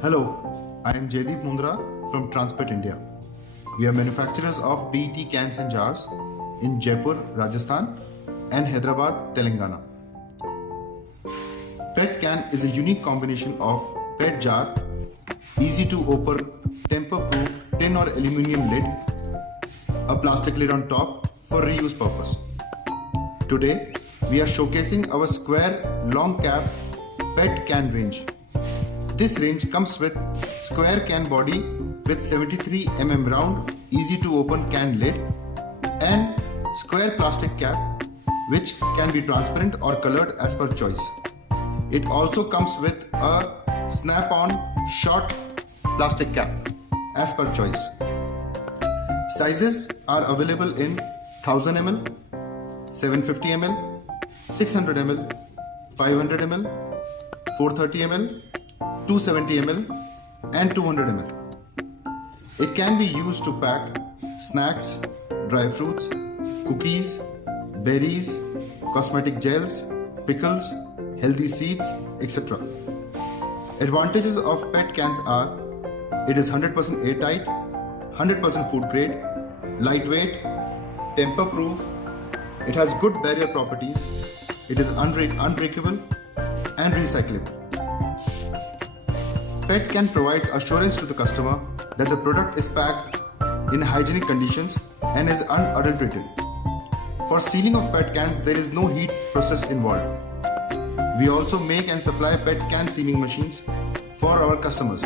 Hello, I am Jaydeep Mundra from Transpet, India. We are manufacturers of PET cans and jars in Jaipur, Rajasthan and Hyderabad, Telangana. PET can is a unique combination of PET jar, easy to open, tamper-proof tin or aluminium lid, a plastic lid on top for reuse purpose. Today, we are showcasing our square long cap PET can range. This range comes with square can body with 73 mm round, easy to open can lid and square plastic cap which can be transparent or colored as per choice. It also comes with a snap-on short plastic cap as per choice. Sizes are available in 1000 ml, 750 ml, 600 ml, 500 ml, 430 ml, 270 ml and 200 ml. It can be used to pack snacks, dry fruits, cookies, berries, cosmetic gels, pickles, healthy seeds, etc. Advantages of PET cans are: it is 100% airtight, 100% food grade, lightweight, tamper-proof, it has good barrier properties, it is unbreakable and recyclable. PET can provides assurance to the customer that the product is packed in hygienic conditions and is unadulterated. For sealing of PET cans, there is no heat process involved. We also make and supply PET can sealing machines for our customers.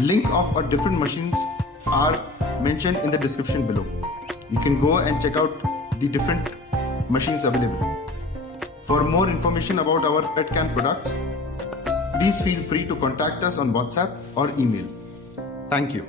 Link of our different machines are mentioned in the description below. You can go and check out the different machines available. For more information about our PET can products, please feel free to contact us on WhatsApp or email. Thank you.